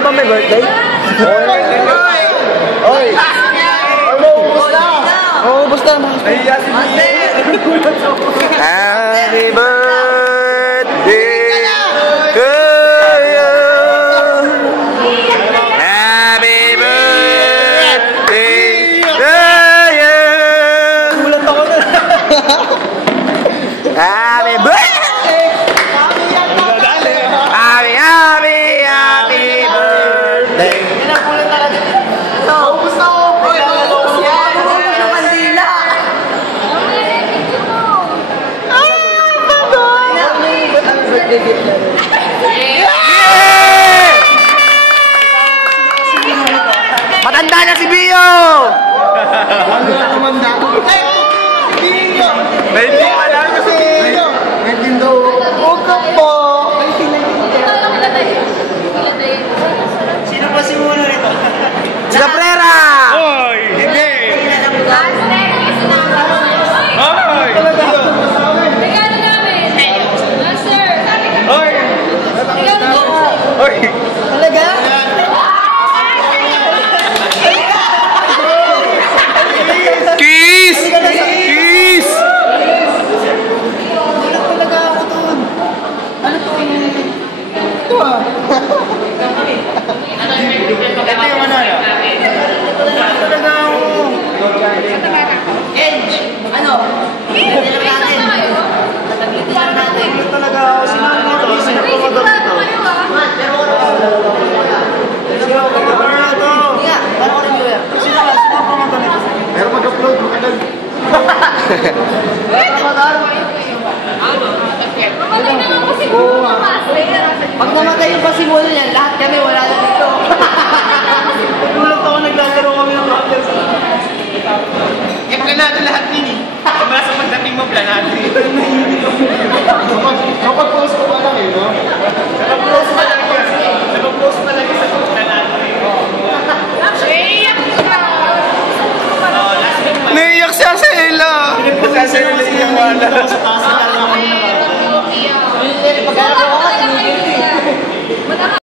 na ba may birthday? Oy! Maubos na! Maubos na! Happy birthday to you! Happy birthday to you! Gulat ako na! Happy birthday! Happy birthday! Nagulat talaga. Maubos na ako! Matanda na si Bio! Ano na tumanda? Bio! 19 pa lang si Bio! 19 daw. Huwag ka po! Sino pa si Muno nito? Si Cabrera! Oy! Hindi! Oy! Regalo namin! Master! Oy! Regalo namin! Oy! Talaga? Kiss! Kiss! Wala talaga ako doon. Ano to? Ito ah. Ito yung ano? Wala talaga ako. Edge! Ano? Hindi lang natin. Hindi lang natin. Wala talaga ako. Sinabi dito. Sinabi ko daw dito. Pero wala ko. Hindi nga. Paano ko review yan? Sinabi ko mga ganito. Pero mag-upload mo ka lang. Mamatay naman po siguro ng master. Pag namatay yung pasimulo niyan, lahat kami wala na dito. Tulad ako naglalaro kami ng master. Planado lahat din eh. Mula sa pagdating mo, planado eh. Kapag-post ko pa lang eh, no? Kapag-post pa lang yun. Kapag-post pa lang yun sa planado eh. Naiyak siya! Naiyak siya sa Ella! Naiyak siya sa Ella!